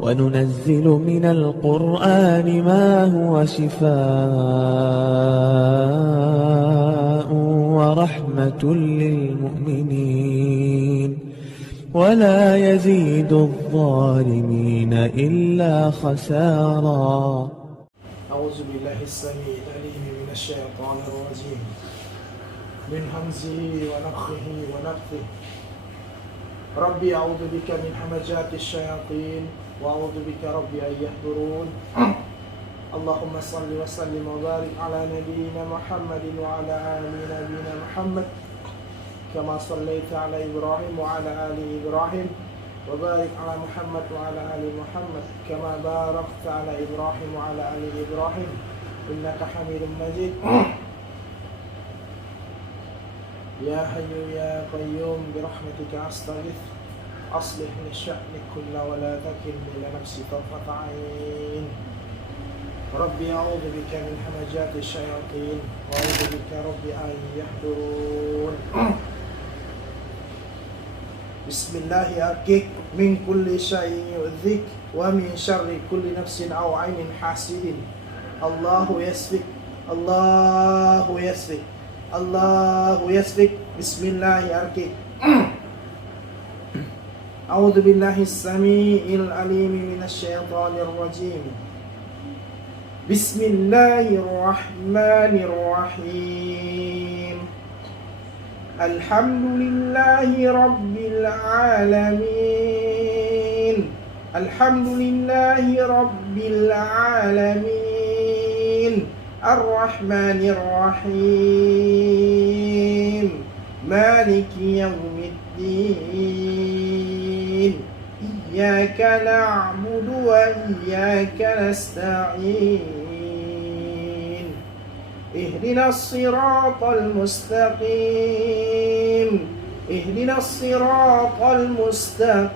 وننزل من القرآن ما هو شفاء ورحمة للمؤمنين ولا يزيد الظالمين إلا خسارا. أعوذ بالله السميع العليم من الشيطان الرجيم من همزه ونفخه ونفثه. ربي أعوذ بك من همزات الشياطين وأعوذ بك ربي أن يحضرون. اللهم صل وسلم وبارك على نبينا محمد وعلى آل نبينا محمد كما صليت على إبراهيم وعلى آل إبراهيم وبارك على محمد وعلى آل محمد كما باركت على إبراهيم وعلى آل إبراهيم إنك حميد مجيد. يا حي يا قيوم برحمتك أستغيث أصلح لي شأني كله ولا تكلني إلى نفسي طرفة عين. ربي أعوذ بك من همزات الشياطين وأعوذ بك ربي أن يحضرون. بسم الله أركيك من كل شيء يؤذيك ومن شر كل نفس أو عين حاسد. الله يسفك الله يسفك الله يسفك. بسم الله أركيك. أعوذ بالله السميع العليم من الشيطان الرجيم. بسم الله الرحمن الرحيم. الحمد لله رب العالمين. الحمد لله رب العالمين الرحمن الرحيم مالك يوم الدين. إياك نعبد وإياك نستعين. اهدنا الصراط المستقيم. اهدنا الصراط المستقيم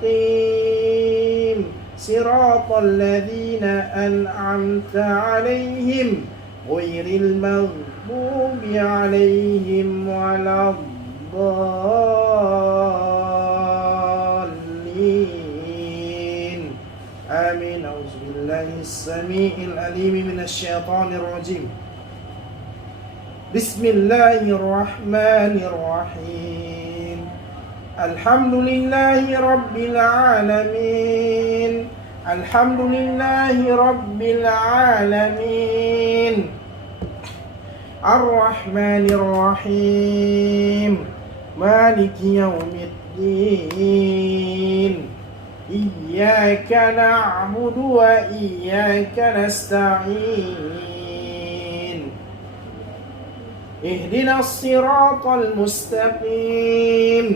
صراط الذين أنعمت عليهم غير المغضوب عليهم ولا الضالين آمين. أعوذ بالله السميع العليم من الشيطان الرجيم. بسم الله الرحمن الرحيم. الحمد لله رب العالمين. الحمد لله رب العالمين الرحمن الرحيم مالك يوم الدين. إياك نعبد وإياك نستعين. اهدنا الصراط المستقيم.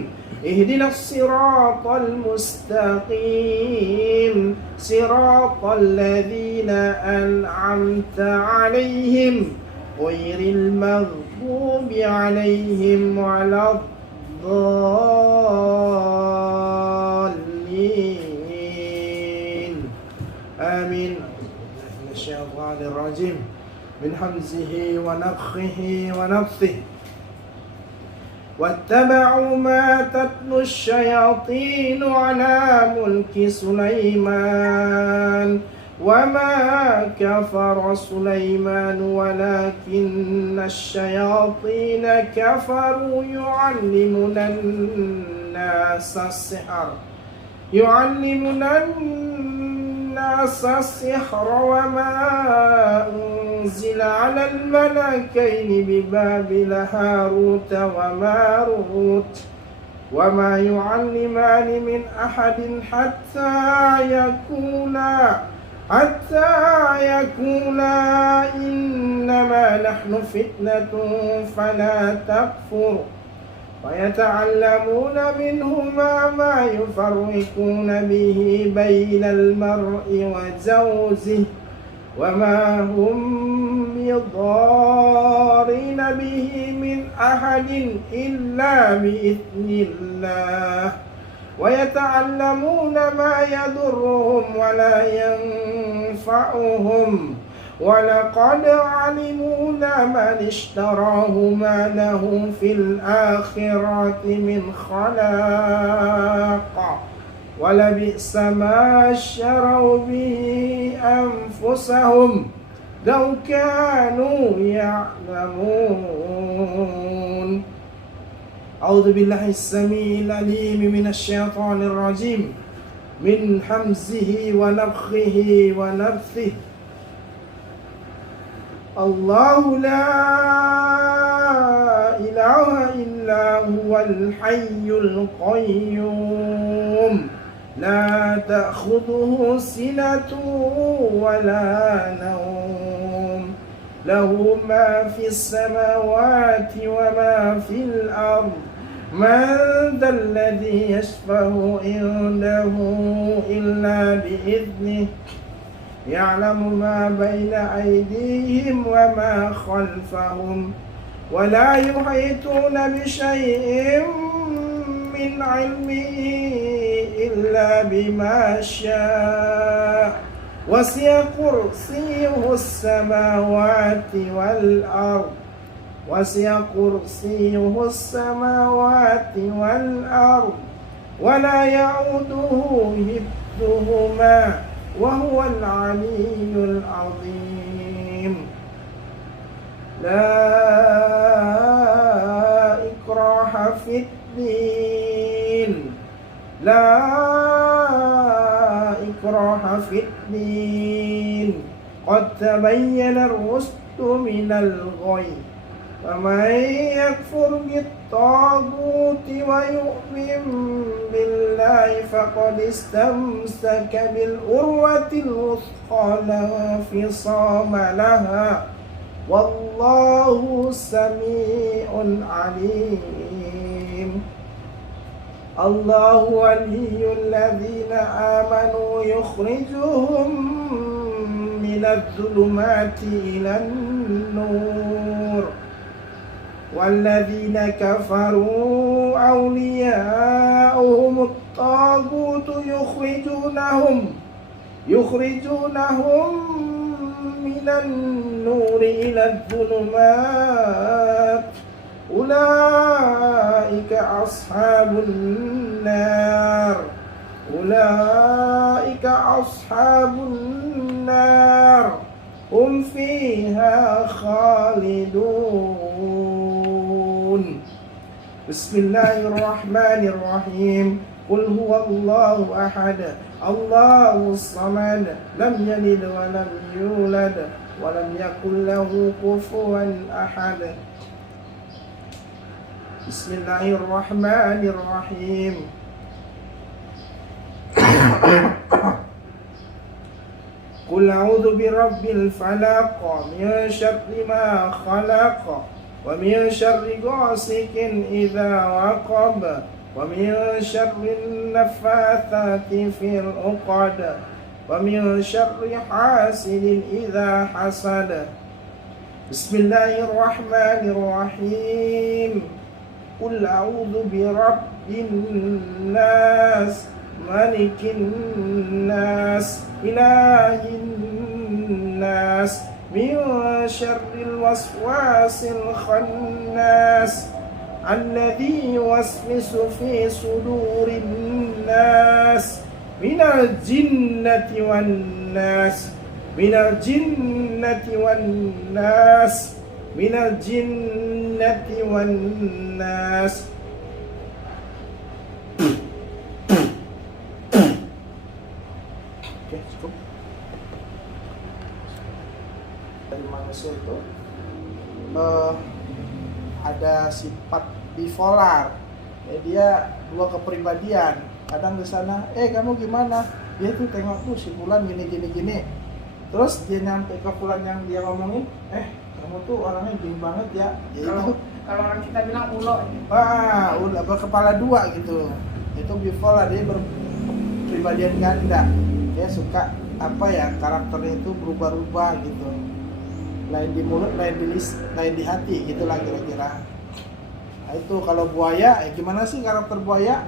اهدنا الصراط المستقيم صراط الذين أنعمت عليهم غير المغضوب عليهم ولا الضالين آمين. من الشيطان الرجيم من همزه ونفخه ونفثه. واتبعوا ما تتلو الشياطين على ملك سليمان وما كفر سليمان ولكن الشياطين كفروا يعلمون الناس السحر وما أنزل على الملكين ببابل هاروت وماروت وما يعلمان من أحد حتى يقولا إنما نحن فتنة فلا تكفر. ويتعلمون منهما ما يفرقون به بين المرء وزوجه وما هم بضارين به من أحد إلا بإذن الله. ويتعلمون ما يضرهم ولا ينفعهم ولقد علموا لمن اشتراه ما له في الآخرة من خلاق ولبئس ما شروا به أنفسهم لو كانوا يعلمون. أعوذ بالله السميع العليم من الشيطان الرجيم من همزه ونفخه ونفثه. الله لا إله إلا هو الحي القيوم لا تأخذه سنة ولا نوم له ما في السماوات وما في الأرض من ذا الذي يشفع عنده إلا بإذنه يعلم ما بين أيديهم وما خلفهم ولا يحيطون بشيء من علمه إلا بما شاء وسع كرسيه السماوات والأرض ولا يعوده حفظهما وهو العلي العظيم. لا إكراه في الدين قد تبين الرشد من الغي ومن يكفر بالطاغوت ويؤمن بالله فقد استمسك بالعروة الوثقى لا انفصام لها والله سميع عليم. الله ولي الذين آمنوا يخرجهم من الظلمات إلى النور والذين كفروا أولياؤهم الطاغوت يخرجونهم من النور إلى الظلمات أولئك أصحاب النار هم فيها خالدون. بسم الله الرحمن الرحيم. قل هو الله أحد الله الصمد لم يلد ولم يولد ولم يكن له كفوا أحد. بسم الله الرحمن الرحيم. قل أعوذ برب الفلق من شر ما خلق ومن شر غاسق إذا وقب ومن شر النفاثات في العقد ومن شر حاسد إذا حسد. بسم الله الرحمن الرحيم. قل أعوذ برب الناس ملك الناس إله الناس من شر الوسواس الخناس الذي يوسوس في صدور الناس من الجنة والناس من الجنة والناس من الجنة والناس. Oke, cukup. Dari manusia itu ada sifat bipolar. Ya, dia dua kepribadian. Kadang di sana, kamu gimana? Dia tuh tengok tuh si Fulan gini. Terus dia nyampe ke Fulan yang dia ngomongin, kamu tuh orangnya gini banget ya. Kalau orang kita bilang ulo. Udah berkepala dua gitu. Itu bipolar, dia berpribadian ganda. Dia suka karakternya itu berubah-ubah gitu. Lain di mulut, lain di hati gitulah kira-kira. Nah, itu kalau buaya, gimana sih karakter buaya?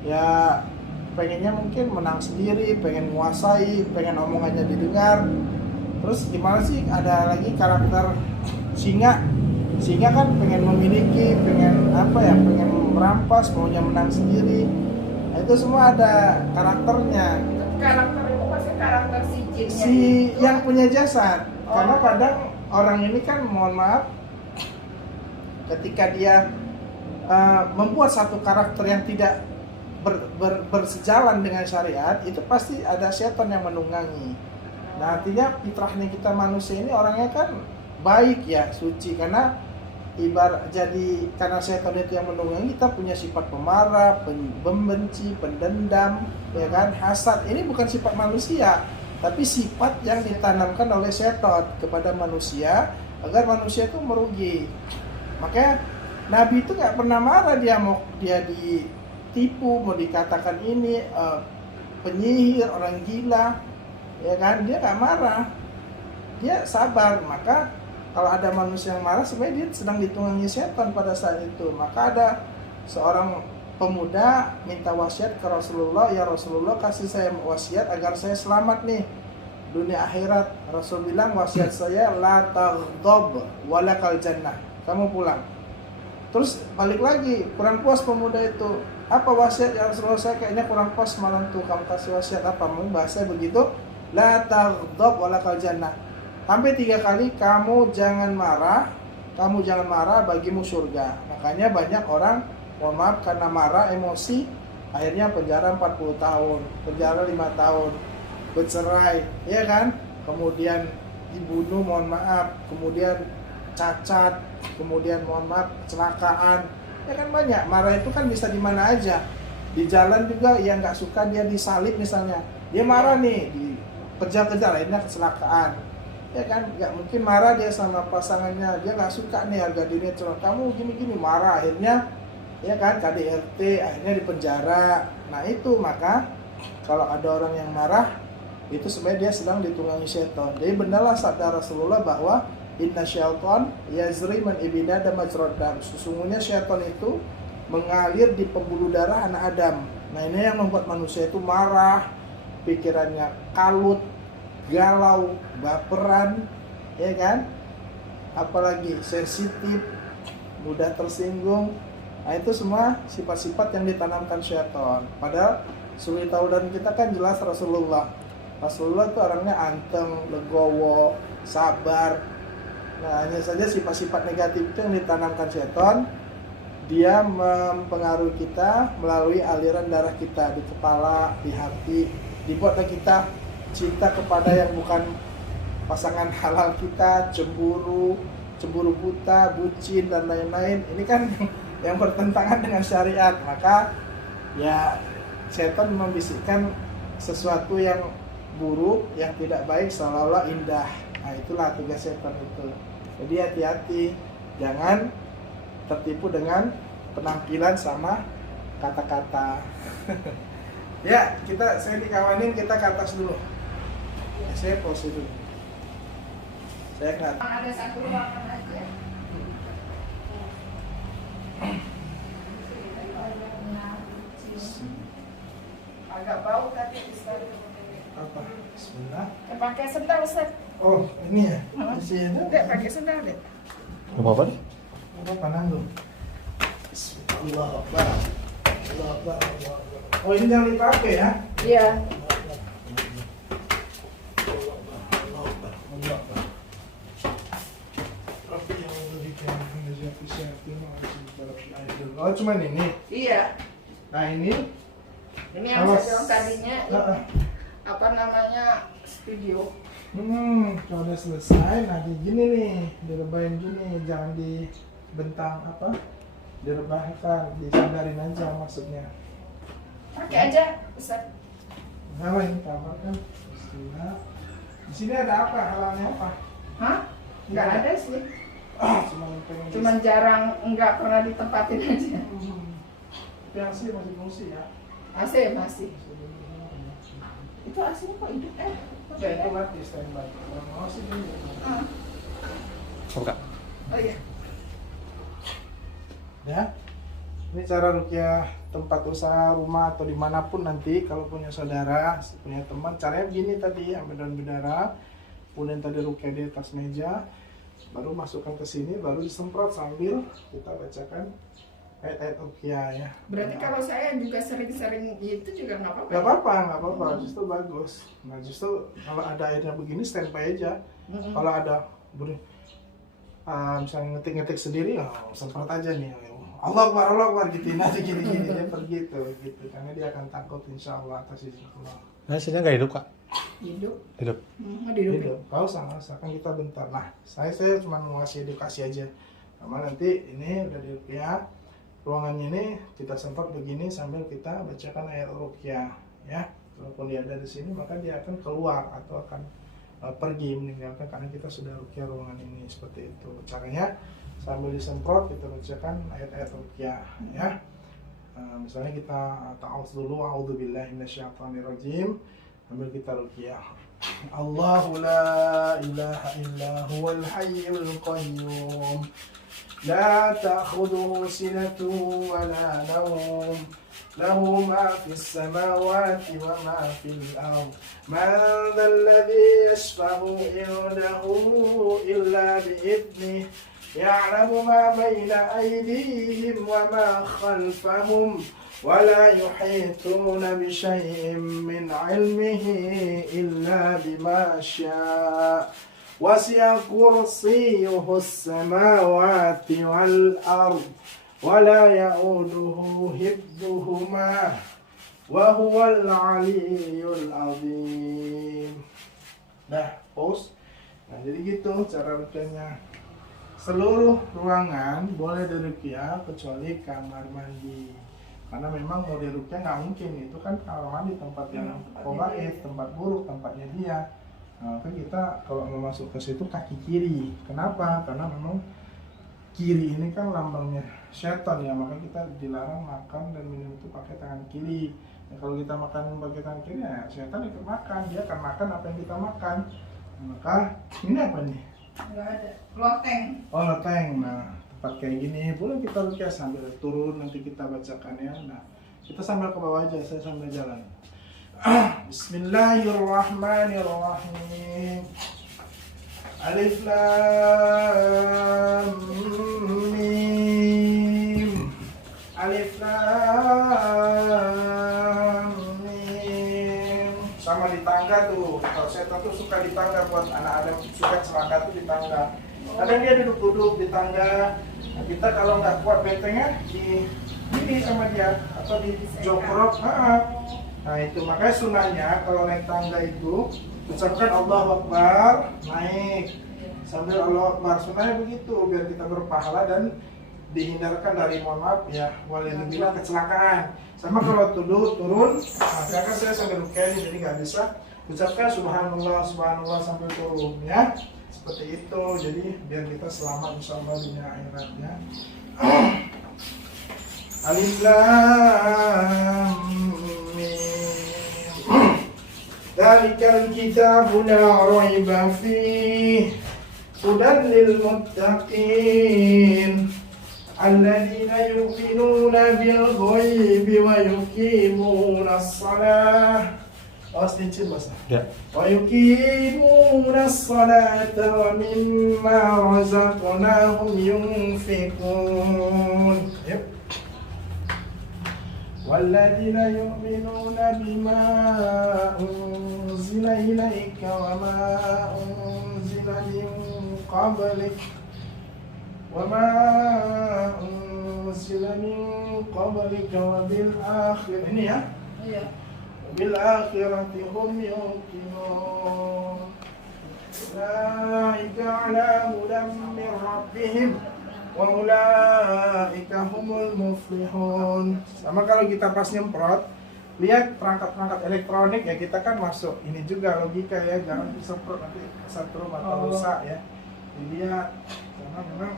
Ya pengennya mungkin menang sendiri, pengen menguasai, pengen omongannya didengar. Terus gimana sih, ada lagi karakter singa kan pengen memiliki, pengen merampas, maunya menang sendiri. Nah, itu semua ada karakternya. Karakter itu pasti karakter si jinnya Si itu. yang punya jasad. Oh. Karena kadang orang ini kan, mohon maaf, ketika dia membuat satu karakter yang tidak bersejalan dengan syariat, itu pasti ada setan yang menunggangi. Nah, artinya fitrahnya kita manusia ini orangnya kan baik ya, suci, karena karena setan itu yang menunggangi, kita punya sifat pemarah, pembenci, pendendam, ya kan, hasad. Ini bukan sifat manusia, tapi sifat yang ditanamkan oleh setan kepada manusia agar manusia itu merugi. Makanya Nabi itu nggak pernah marah, dia ditipu, mau dikatakan ini penyihir, orang gila, ya kan, dia nggak marah, dia sabar. Maka kalau ada manusia yang marah, sebenarnya dia sedang ditunggangi setan pada saat itu. Maka ada seorang pemuda minta wasiat ke Rasulullah, ya Rasulullah, kasih saya wasiat agar saya selamat nih dunia akhirat. Rasul bilang, wasiat saya la taghdab walakal jannah, kamu pulang. Terus balik lagi, kurang puas pemuda itu, apa wasiat ya Rasulullah, saya kayaknya kurang puas malam tuh, kamu kasih wasiat apa? Mau bahasa begitu, la taghdab walakal jannah. Sampai 3 kali, kamu jangan marah bagimu surga. Makanya banyak orang, mohon maaf, karena marah, emosi, akhirnya penjara 40 tahun, penjara 5 tahun, bercerai, ya kan? Kemudian dibunuh, mohon maaf, kemudian cacat, kemudian mohon maaf, kecelakaan. Ya kan banyak, marah itu kan bisa di mana aja. Di jalan juga yang nggak suka dia disalib misalnya. Dia marah nih, dikejar-kejar, akhirnya kecelakaan. Ya kan, nggak mungkin marah dia sama pasangannya, dia nggak suka nih harga dirinya curang, kamu gini-gini, marah, akhirnya ya kan KDRT, akhirnya di penjara. Nah itu, maka kalau ada orang yang marah, itu sebenarnya dia sedang ditunggangi setan. Jadi benarlah sabda Rasulullah bahwa inna syaitan yazri man ibida dan majrad dam. Sesungguhnya syaitan itu mengalir di pembuluh darah anak Adam. Nah ini yang membuat manusia itu marah, pikirannya kalut, galau, baperan, ya kan, apalagi sensitif, mudah tersinggung. Nah itu semua sifat-sifat yang ditanamkan syaitan. Padahal suri tauladan kita kan jelas Rasulullah itu orangnya anteng, legowo, sabar. Nah hanya saja sifat-sifat negatif itu yang ditanamkan syaitan. Dia mempengaruhi kita melalui aliran darah kita di kepala, di hati, dibuatlah kita cinta kepada yang bukan pasangan halal kita, cemburu buta, bucin, dan lain-lain. Ini kan yang bertentangan dengan syariat. Maka ya setan membisikkan sesuatu yang buruk, yang tidak baik, seolah-olah indah. Nah itulah tugas setan itu. Jadi hati-hati, jangan tertipu dengan penampilan sama kata-kata. Ya, saya dikawanin, kita ke atas dulu. Saya pause dulu. Saya nggak. Ada satu ruangan aja. Agak bau tapi bisa. Apa? Bismillah. Pakai sendal Ustaz. Oh, ini ya. Masih ada. Dek, pakai sendal dek. Apa nih? Apa nanggung? Bismillah. Allah Akbar. Oh, ini yang dipakai ya? Iya. Oh, cuma ini. Iya. Nah, ini Ini yang Awas. saya bilang tadinya Heeh. apa namanya studio. Kalau udah selesai, nah gini nih, direbahin gini, jangan dibentang apa, direbahkan, disandarin aja maksudnya. Pakai aja Ustaz. Nah, ini kamar kan, Bismillah. Di sini ada apa? Halalnya apa? Hah? Nggak ada sih. Pengen Cuman jarang, nggak pernah ditempatin aja. Tapi AC masih fungsi ya. AC masih. Itu AC-nya kok hidup Ya itu kan di standby. Kalau mau sih dulu. Buka. Oh iya. Ya, ini cara ruqyah tempat usaha, rumah, atau dimanapun nanti kalau punya saudara, punya teman, caranya begini tadi, ambil daun berdarah, kemudian tadi ruqyah di atas meja, baru masukkan ke sini, baru disemprot sambil kita bacakan ayat-ayat ruqyah ya. Berarti kalau saya juga sering-sering itu juga nggak apa-apa. Nggak apa-apa, justru bagus. Nah justru kalau ada ayatnya begini standby aja. Kalau ada misalnya ngetik-ngetik sendiri, semprot aja nih. Allah Akbar gitu, nanti gini-gini dia pergi tuh gitu. Karena dia akan takut insya Allah atas izin Allah. Hasilnya nggak hidup kak? Hidup. Hidup. Hidup. Nggak usah, kan kita bentar. Nah, saya cuma mau ngasih edukasi aja. Sama nanti ini udah di ruqyah, ruangannya ini kita semprot begini sambil kita bacakan ayat ruqyah, ya. Walaupun dia ada di sini, maka dia akan keluar atau akan pergi meninggalkan karena kita sudah ruqyah ruangan ini seperti itu. Caranya sambil disemprot kita bacakan ayat-ayat ruqyah, ya. Misalnya kita ta'awudz dulu, a'udzubillahi minasyaitonirrajim. Sambil kita ruqyah. Allahu la ilaha illa huwal hayyul qayyum. La ta'khudhuhu sinatun wa la nawm. Lahu ma fis samawati wa ma fil ardh. Man dhal ladzi yashfa'u 'indahu illa bi'idhnihi. يعلم ما بين أيديهم وما خلفهم ولا يحيطون بشيء من علمه إلا بما شاء وسع كرسيه السماوات والأرض ولا يؤوده حفظهما وهو العلي العظيم. Nah, pause. Nah, jadi gitu cara ruqyahnya. Seluruh ruangan boleh diruqyah kecuali kamar mandi. Karena memang mau diruqyah nggak mungkin, itu kan kamar mandi tempat yang gaib, tempat buruk, tempatnya dia. Nah, kan kita kalau mau masuk ke situ kaki kiri. Kenapa? Karena memang kiri ini kan lambangnya setan ya, maka kita dilarang makan dan minum itu pakai tangan kiri. Nah, kalau kita makan pakai tangan kiri ya setan ikut makan, dia akan makan apa yang kita makan. Maka ini apa nih? Nggak ada. Loteng. Oh, loteng. Nah, tempat kayak gini boleh kita ruqyah sambil turun nanti kita bacakan ya. Nah, kita sambil ke bawah aja, saya sambil jalan. Bismillahirrahmanirrahim. Alif Lam Mim. Alif Lam Mim. Sama di tangga tuh. Kalau setan tuh suka di tangga, buat anak-anak suka celaka tuh di tangga. Kadang dia duduk-duduk di tangga. Nah, kita kalau nggak kuat bentengnya di ini sama dia atau di jogrok. Nah itu makanya sunahnya kalau naik tangga itu ucapkan Allahu Akbar, naik sambil Allahu Akbar. Sunahnya begitu biar kita berpahala dan dihindarkan dari, mohon maaf ya, walidzubillah, kecelakaan. Sama kalau turun, maka kan saya sambil ruqyah jadi nggak bisa ucapkan subhanallah sambil turun ya. Seperti itu, jadi biar kita selamat insyaallah dunia akhiratnya. Alif Lam Mim. Dzalikal kitabu la raiba fihi hudan lil muttaqin alladzina yu'minuna bil ghaibi wa yuqimuna as-shalah. Cincin bahasa. Ya. Wa yuqimuna as-salata wa mimma razaqnahum yunfiqun. Yep. Walladzina yu'minuna bima unzila ilaika wa ma unzila min qablik wa ma unzila min qablika wa bil akhir. Ini ya. Iya. Bil akhirati hum yuqinun. Ulaika ala hudan min rabbihim wa ulaika humul muflihun. Sama kalau kita pas nyemprot, lihat perangkat-perangkat elektronik ya, kita kan masuk ini juga logika ya, jangan disemprot nanti kesetrum atau rusak ya. Dilihat, karena memang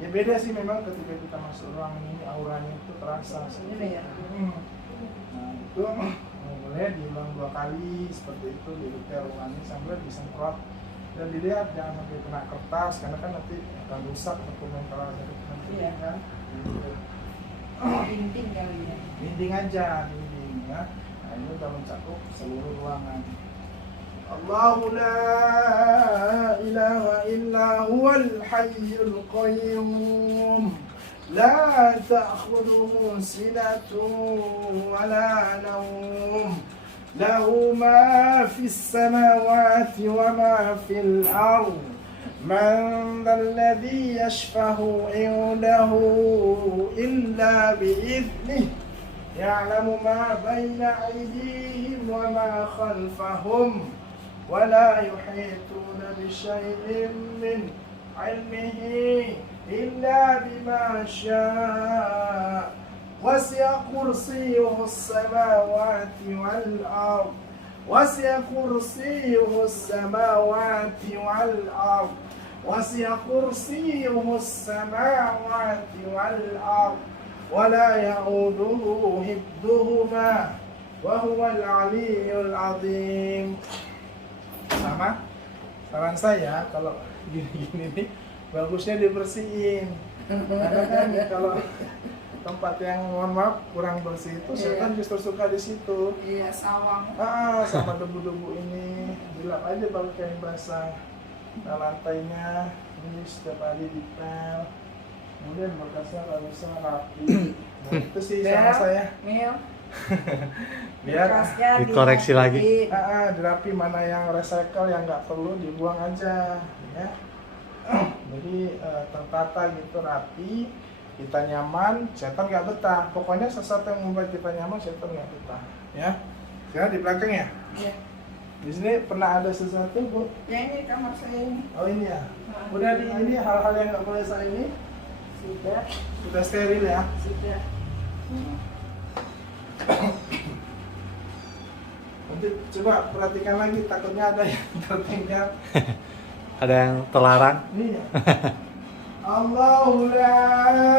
ya beda sih memang ketika kita masuk ruangan ini, auranya itu terasa Ini ya. Nah itu boleh diulang 2 kali seperti itu, di ruangannya sambil disemprot dan dilihat jangan sampai kena kertas karena kan nanti akan rusak dokumen kalau ada nanti Iya. kan. Dinding kali ya. Dinding aja, dinding ya. Nah ini udah mencakup seluruh ruangan. Allahu la ilaha illa huwal hayyul qayyum. لا تأخذه سنة ولا نوم له ما في السماوات وما في الأرض من ذا الذي يشفع عنده إلا بإذنه يعلم ما بين أيديهم وما خلفهم ولا يحيطون بشيء من علمه إلا بما شاء وسع كرسيه السماوات والأرض وسع كرسيه السماوات والأرض وسع كرسيه السماوات والأرض ولا يؤوده حفظهما وهو العلي العظيم. Sama, saran saya kalau gini-gini nih bagusnya dibersihin. Karena kan kalau tempat yang mohon maaf kurang bersih itu setan justru suka di situ. Iya, sawang. Sama debu-debu ini dilap aja pakai kain basah. Nah, lantainya ini setiap hari dipel. Kemudian bekasnya kalau bisa rapi. Nah, itu sih sama saya. Mil. Biar dikoreksi lagi. dirapi, mana yang recycle yang nggak perlu dibuang aja, ya. Jadi tertata gitu, rapi, kita nyaman, setan nggak betah. Pokoknya sesuatu yang membuat kita nyaman, setan nggak betah, ya. Sekarang di belakang ya. Iya. Di sini pernah ada sesuatu, Bu? Ya, ini kamar saya ini. Oh, ini ya. Udah di ini hal-hal yang nggak boleh saya ini sudah steril ya. Sudah. Nanti coba perhatikan lagi, takutnya ada yang tertinggal. Ada yang terlarang. Ini ya. Allahu la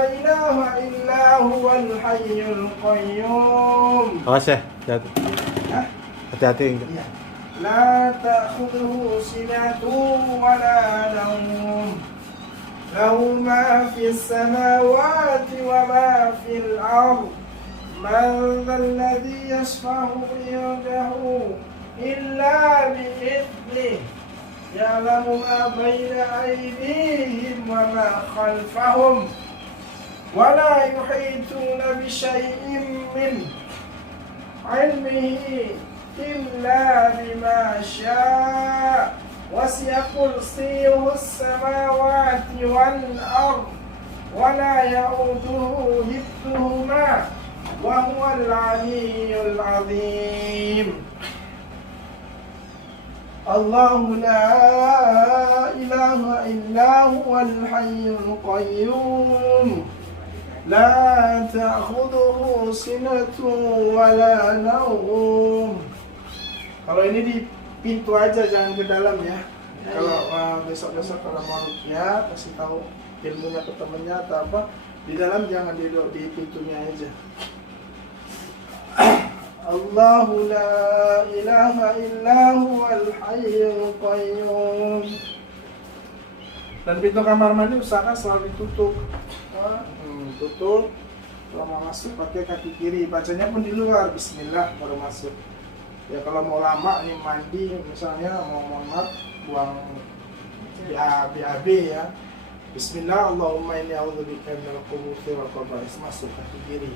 ilaha illa huwal hayyul qayyum. Awas ya, Hah? hati-hati. Iya. La ta'khudhuhu sinatun wa la nawm. Lahu ma fis samawati wa ma fil ardh. من ذا الذي يشفع عنده إلا بإذنه يعلم ما بين أيديهم وما خلفهم ولا يحيطون بشيء من علمه إلا بما شاء وسع كرسيه السماوات والأرض ولا يؤوده حفظهما وهو العلي العظيم. الله لا إله إلا هو الحي القيوم لا تأخذه سنة ولا نوم. Kalau ini di pintu aja, jangan ke dalam ya. Kalau besok-besok kalau mau ya kasih tahu ilmunya ke temennya atau apa, di dalam jangan, di pintunya aja. Allahu la ilaha illa huwal hayyul qayyum. Dan pintu kamar mandi usahakan selalu ditutup. Tutup. Kalau mau masuk pakai kaki kiri, bacanya pun di luar, bismillah baru masuk. Ya kalau mau lama nih mandi misalnya, mau maaf buang BAB ya. Bismillah, Allahumma inni a'udzubika minal khubuthi wal khaba'is, masuk kaki kiri.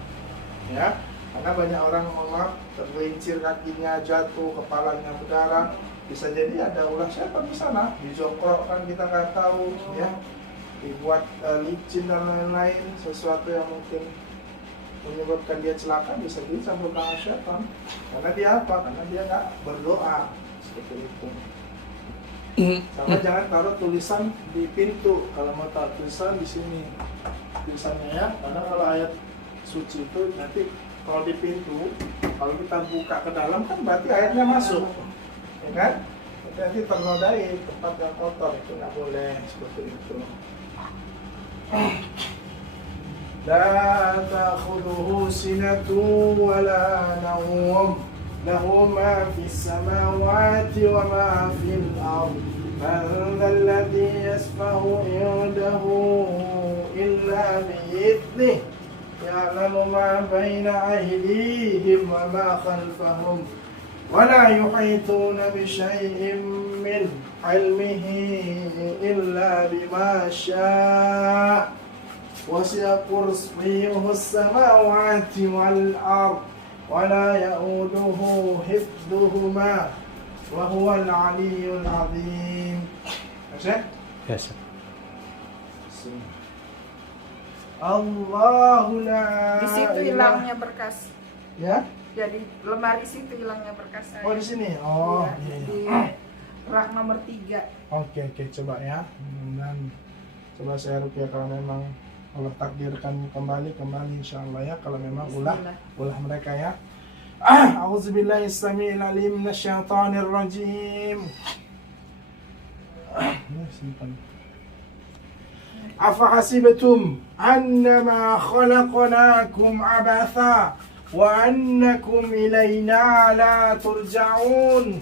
Ya. Karena banyak orang maaf tergelincir kakinya, jatuh, kepalanya berdarah, bisa jadi ada ulah setan di sana. Dijongkrokkan kita nggak tahu, ya, dibuat licin dan lain-lain, sesuatu yang mungkin menyebabkan dia celaka, bisa sampai tangan setan. Karena dia apa? Karena dia nggak berdoa, seperti itu. Sama jangan taruh tulisan di pintu. Kalau mau taruh tulisan di sini tulisannya ya, karena kalau ayat suci itu nanti kalau di pintu, kalau kita buka ke dalam kan berarti airnya masuk, ya kan? Nanti ternodai tempat yang kotor, itu nggak boleh seperti itu. La ta'khudhuhu sinatun wa la nawm lahu ma fis samawati wa ma fil ardh man dhal ladzi yashfa'u 'indahu illa bi'idhnihi يعلم ما بين أيديهم وما خلفهم ولا يحيطون بشيء من علمه إلا بما شاء وسع كرسيه السماوات والأرض ولا يؤوده حفظهما وهو العلي العظيم. Masih? Ya, Syekh. Allahu la Di situ hilangnya berkas. Ya? Jadi lemari situ hilangnya berkas saya. Oh di sini. Oh Iya, iya. di rak nomor 3. Oke coba ya. Dan coba saya rupiah kalau memang Allah takdirkan kembali insyaallah ya, kalau memang ulah mereka ya. A'udzubillahi samiil alim minasyaitonir rajim. Afahasibatum annama khalaqnakum abatha wa annakum ilayna la turja'un.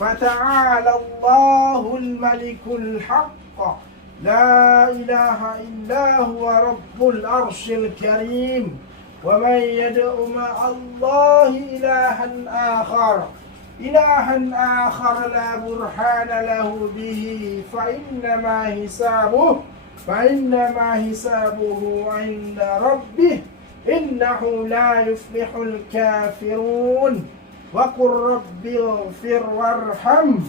Fata'ala Allahul malikul haqq la ilaha illa huwa rabbul arsyil karim. Wa man yad'u ma'allahi ilahan akhar la burhana lahu bihi fa innama hisabuhu 'inda rabbih innahu la yuflihul kafirun. Wa qur rabbighfir warham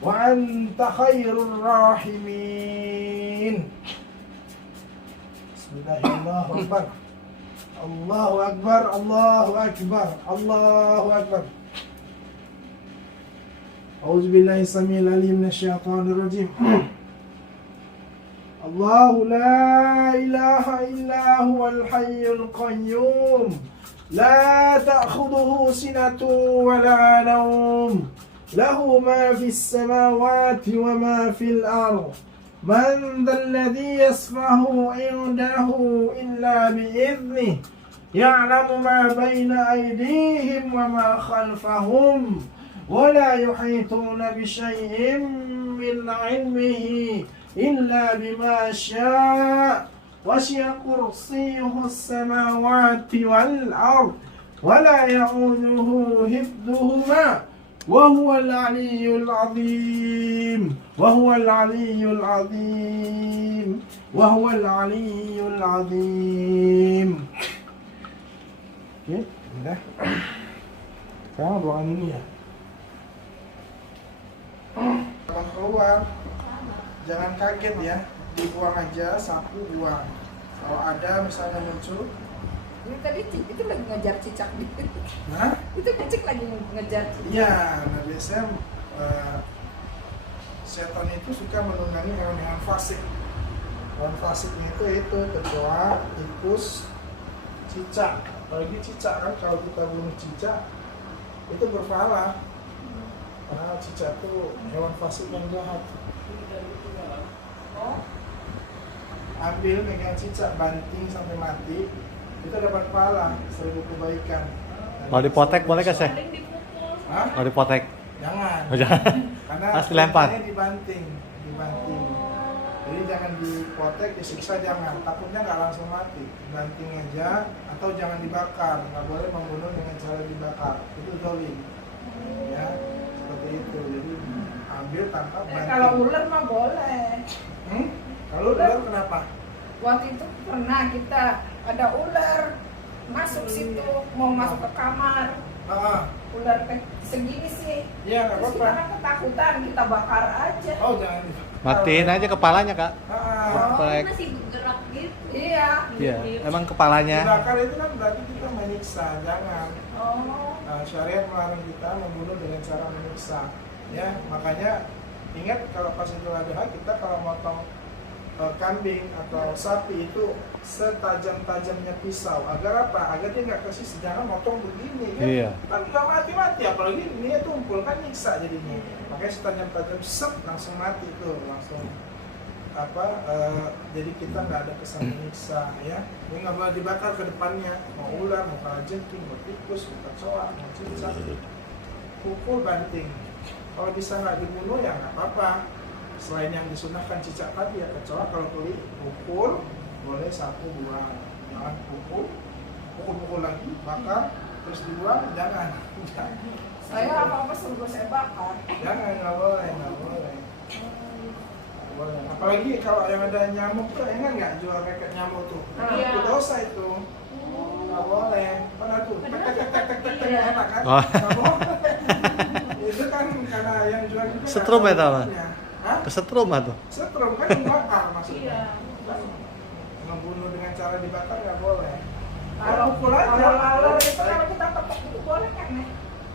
wa anta khairur rahimin. Bismillahirrahmanirrahim. Allahu akbar, Allahu akbar, Allahu akbar. A'udzubillahi samiil alim minasyaitonir rajim. Allahu la ilaha illa huwal hayyul qayyum. La ta'khudhuhu sinatun wa la nawm. Lahu ma fis samawati wa ma fil ardh. Man dhalladhi yasfahu 'indahu illa bi'idhnihi. Ya'lamu ma bayna aydihim wa ma khalfahum. Wa la yuhituna bi syai'in min 'ilmihi illa bima syaa'. Wasi'a kursiyyuhu as-samawati wal ardh wa la ya'uduhu hifdhuhuma wa huwa al-'aliyyul 'azim. Wa huwa al-'aliyyul 'azim. Wa huwa al-'aliyyul 'azim. Oke, udah. Sekarang ruangan ini ya. Kalau keluar jangan kaget ya, dibuang aja, sapu buang. Kalau ada misalnya muncul, Ini tadi itu lagi ngejar cicak gitu. nah, Itu kucing lagi ngejar cicak. iya, nah biasanya setan itu suka menunggangi hewan-hewan fasik. Hewan fasiknya itu kecoa, tikus, cicak. Apalagi cicak kan, kalau kita bunuh cicak itu berpahala. Karena cicak itu hewan fasik yang jahat. Oh, Ambil megang cicak, banting sampai mati, kita dapat pahala 1000 kebaikan. Kalau dipotek boleh nggak, Syekh? Hah? Kalau dipotek. Jangan. Oh, jangan. Karena Pasti lempar. perintahnya dibanting. Jadi jangan dipotek, disiksa jangan. Takutnya nggak langsung mati. Banting aja, atau jangan dibakar. Nggak boleh membunuh dengan cara dibakar. Itu zalim. Ya, seperti itu. Jadi ambil, tangkap, banting. kalau ular mah boleh. Kalau ular kenapa? Waktu itu pernah kita ada ular masuk situ, mau masuk ke kamar. Ular segini sih. Iya, nggak Terus apa-apa. kita kan ketakutan, kita bakar aja. Oh, jangan. Matiin aja kepalanya, Kak. Oh, Baik. Masih bergerak gitu. Iya. Iya, emang kepalanya. Dibakar itu kan berarti kita menyiksa, jangan. Oh. Syariat melarang kita membunuh dengan cara menyiksa. Ya, makanya ingat kalau pas Idul Adha kita kalau motong kambing atau sapi itu setajam-tajamnya pisau. Agar apa? Agar dia nggak kasih, jangan motong begini kan? Iya. Kan nggak mati-mati, apalagi ini tumpul kan nyiksa jadinya. Makanya setajam-tajam set langsung mati tuh, langsung jadi kita nggak ada kesan menyiksa ya. Ini nggak boleh dibakar ke depannya, mau ular, mau kalajengking, mau tikus, mau kecoa, mau cicak, pukul, banting. Kalau bisa nggak dibunuh ya nggak apa-apa. Selain yang disunahkan cicak tadi ya, kecoa kalau beli pukul, boleh sapu buang. Jangan pukul lagi, bakar, terus dibuang, jangan. Saya apa-apa suruh saya bakar. Jangan, nggak boleh. Nggak boleh. Apalagi kalau yang ada nyamuk tuh, ingat nggak jual raket nyamuk tuh? Iya. Itu dosa itu. Nggak boleh. Mana tuh? Tek tek tek tek tek tek enak kan? Oh. Nggak boleh. Itu kan karena yang jual juga. Setrum ya, Tama? Hah? Kesetrum tuh. Setrum kan dibakar maksudnya. Membunuh dengan cara dibakar nggak boleh. Kalau Pukul aja. laler itu kalau kita tepuk itu boleh kan ya?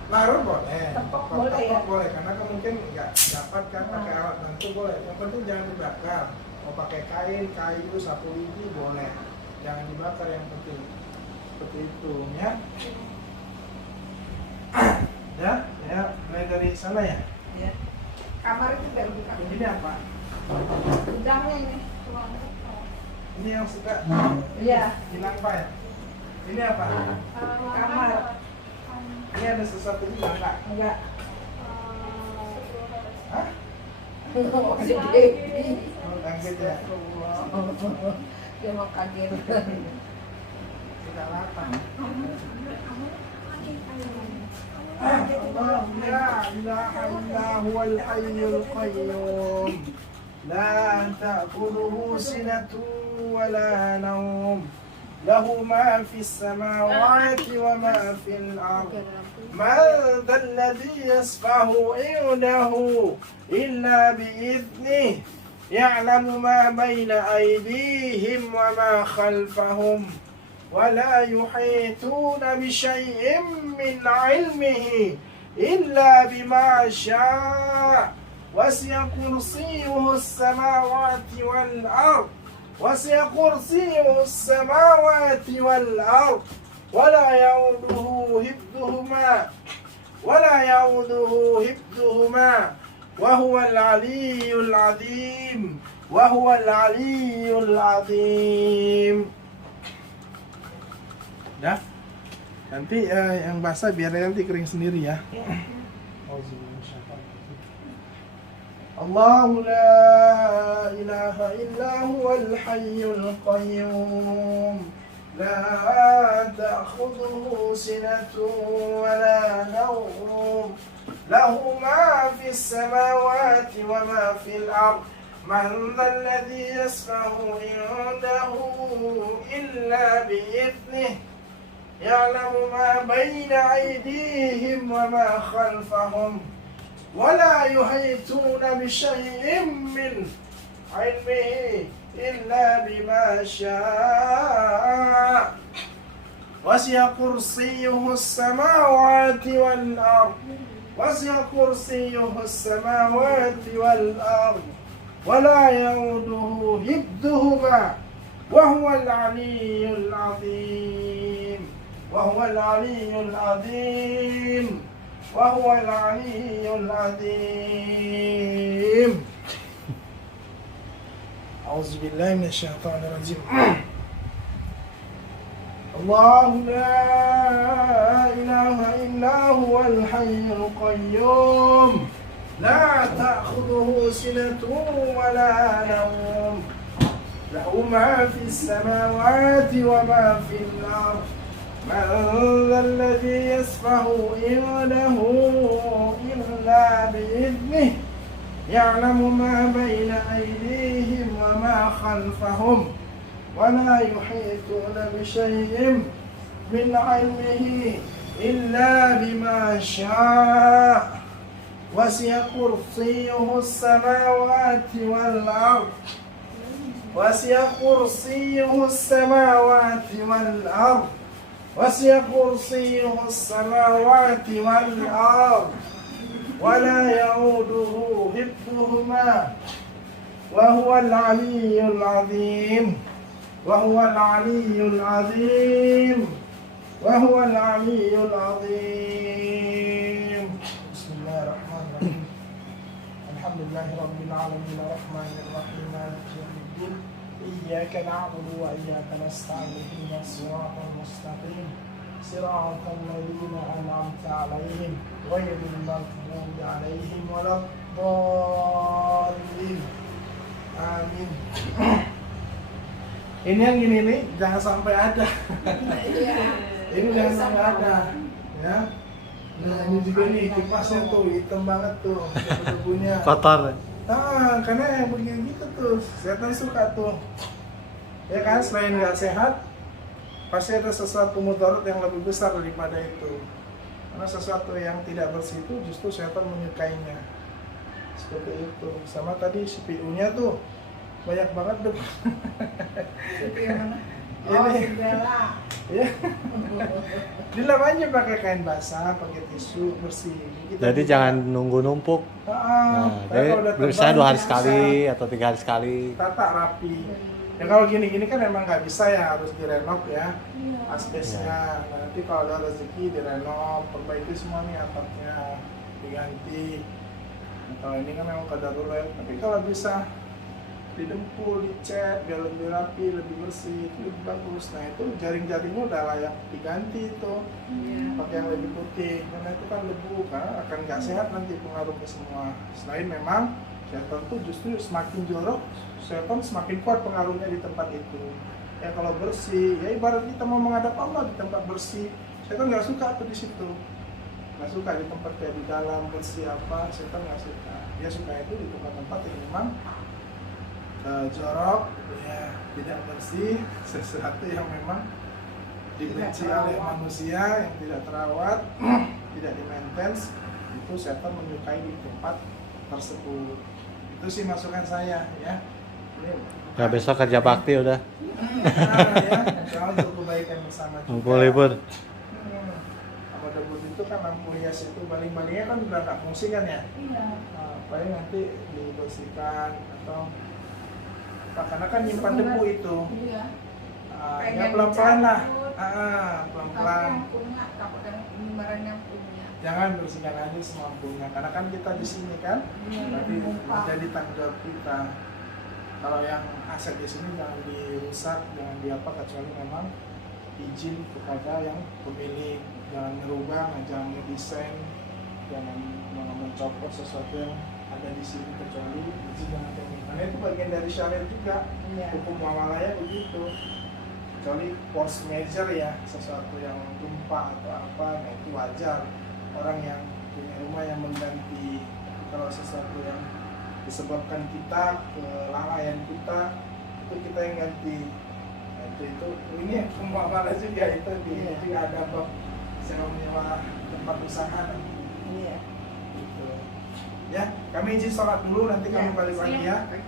Larut boleh. Tepuk boleh ya? Boleh karena kan mungkin nggak dapat kan pakai alat bantu boleh. Yang penting jangan dibakar. Mau pakai kain, kayu, sapu lidi boleh. Jangan dibakar yang penting. Seperti itu ya. Ya, mulai dari sana ya. Iya. Kamar itu baru buka. Ini apa? Gudangnya ini. Ini yang suka Iya. hilang Pak ya? Ini apa? Kamar. Ini ada sesuatu hilang nggak? Enggak. Hah? Si Devi. Oh, kaget ya. Dia mau kaget. Tidak lapar. الله لا إله إلا هو الحي القيوم لا تأخذه سنة ولا نوم له ما في السماوات وما في الأرض من ذا الذي يشفع عنده إلا بإذنه يعلم ما بين أيديهم وما خلفهم ولا يحيطون بشيء من علمه إلا بما شاء وسع كرسيه السماوات والأرض وسع كرسيه السماوات والأرض ولا يؤوده حفظهما وهو العلي العظيم وهو العلي العظيم. Dah. Nanti yang basah biar nanti kering sendiri ya. Allahu la ilaha illa huwal hayyul qayyum la ta'khudhuhu sinatun wa la nawm lahu ma fis samawati wa ma fil ard man dhal ladhi yashfa'u 'indahu illa bi idhnihi يعلم ما بين أيديهم وما خلفهم ولا يحيطون بشيء من علمه إلا بما شاء وسع كرسيه السماوات والأرض وسع كرسيه السماوات والأرض ولا يؤوده حفظهما وهو العلي العظيم وهو العلي العظيم وهو العلي العظيم. أعوذ بالله من الشيطان الرجيم. الله لا إله إلا هو الحي القيوم لا تأخذه سنة ولا نوم له ما في السماوات وما في الأرض من ذا الذي يشفع عنده إلا بإذنه يعلم ما بين أيديهم وما خلفهم ولا يحيطون بشيء من علمه إلا بما شاء وسع كرسيه السماوات والأرض وسع كرسيه السماوات والأرض وسع كرسيه السماوات والأرض ولا يؤوده حفظهما وهو العلي العظيم وهو العلي العظيم وهو العلي العظيم. بسم الله الرحمن الرحيم. الحمد لله رب العالمين الرحمن الرحيم مالك يوم الدين إياك نعبد وإياك نستعين اهدنا الصراط المستقيم صراط الذين أنعمت عليهم غير المغضوب عليهم ولا الضالين. Amin. Ini yang gini nih jangan sampai ada. Ini jangan sampai ada, ya. Nah ini juga nih kipasnya tuh hitam banget tuh debunya. Kotor. Karena yang begini gitu tuh, setan suka tuh. Ya kan, selain nggak sehat, pasti ada sesuatu mudarat yang lebih besar daripada itu. Karena sesuatu yang tidak bersih itu justru setan menyukainya. Seperti itu. Sama tadi CPU-nya tuh banyak banget tuh. Itu yang mana? Oh, Ini. segala. Ya. Dilap aja pakai kain basah, pakai tisu bersih. Kita Jadi juga- jangan nunggu numpuk. Nah, Jadi kalau udah misalnya 2 hari tebal, sekali atau 3 hari sekali. tata rapi. Ya kalau gini-gini kan emang nggak bisa ya, harus direnov ya Iya. asbesnya. Nah, nanti kalau ada rezeki direnov, perbaiki semua nih atapnya, diganti. Nah, kalau ini kan memang kadarurat. Tapi kalau bisa didempul, dicat biar lebih rapi, lebih bersih, itu lebih bagus. Nah itu jaring-jaringnya udah layak diganti itu, Iya. pakai yang lebih putih. Karena itu kan lebu, karena akan nggak sehat nanti pengaruh ke semua. Selain memang setan tuh justru semakin jorok, setan semakin kuat pengaruhnya di tempat itu. Ya kalau bersih, ya ibarat kita mau menghadap Allah di tempat bersih, setan nggak suka tuh di situ. Nggak suka di tempat kayak di dalam bersih apa, setan nggak suka. Dia suka itu di tempat-tempat yang memang jorok, ya tidak bersih, sesuatu yang memang dibenci Tidak oleh terawat. manusia, yang tidak terawat, tidak di-maintenance, itu setan menyukai di tempat tersebut. Itu sih masukan saya ya. Ini Ya besok kerja bakti udah. ya, insya Allah untuk kebaikan bersama juga. Ngumpul libur. Sama debut itu kan lampu hias itu baling-balingnya kan udah nggak fungsi kan ya. Iya. Paling nanti dibersihkan atau karena kan nyimpan debu itu. Iya. Ya Pengen pelan-pelan lah. dicabut. Pelan-pelan. Tapi yang punya, takut yang lembaran yang punya. Jangan bersihkan aja semampunya. Karena kan kita di sini kan, Iya, berarti numpang. menjadi tanggung jawab kita. Kalau yang aset di sini jangan dirusak, jangan diapa kecuali memang izin kepada yang pemilik. Jangan merubah, jangan mendesain, jangan mencopot sesuatu yang ada di sini kecuali izin dengan pemilik. Karena itu bagian dari syariat juga. Iya. Hukum muamalahnya begitu. Kecuali force major ya, sesuatu yang gempa atau apa, nah itu wajar orang yang punya rumah yang mengganti. Kalau sesuatu yang disebabkan kita, kelalaian kita, itu kita yang ganti. Nah, itu ini hukum muamalah juga, itu di juga ada bab sewa menyewa tempat usaha. Iya. Gitu. Ya, kami izin sholat dulu, nanti kami Iya, balik lagi siap. ya.